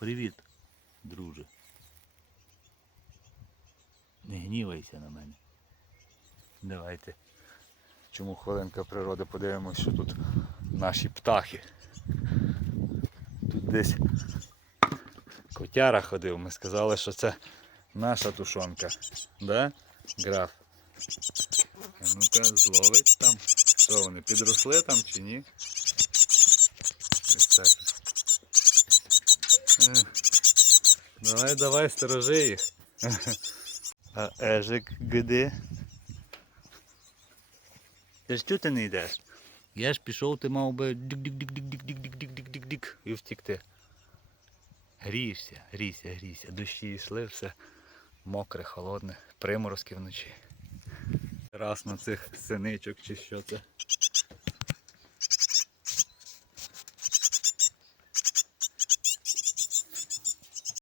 Привіт, друже. Не гнівайся на мене. Давайте. Чому хвилинка природи подивимося, що тут наші птахи. Тут десь котяра ходив, ми сказали, що це наша тушонка. Да? Граф. Ну-ка, зловить там. Що вони, підросли там чи ні? Давай, давай, сторожи їх. А ежик где? Ти ж чого ти не йдеш? Я ж пішов, ти мав би дик-дик-дик-дик-дик-дик-дик-дик-дик і втікти. Грієшся, грійся, грійся. Дощі йшли, все мокре, холодне, приморозки вночі. Раз на цих синичок чи що це.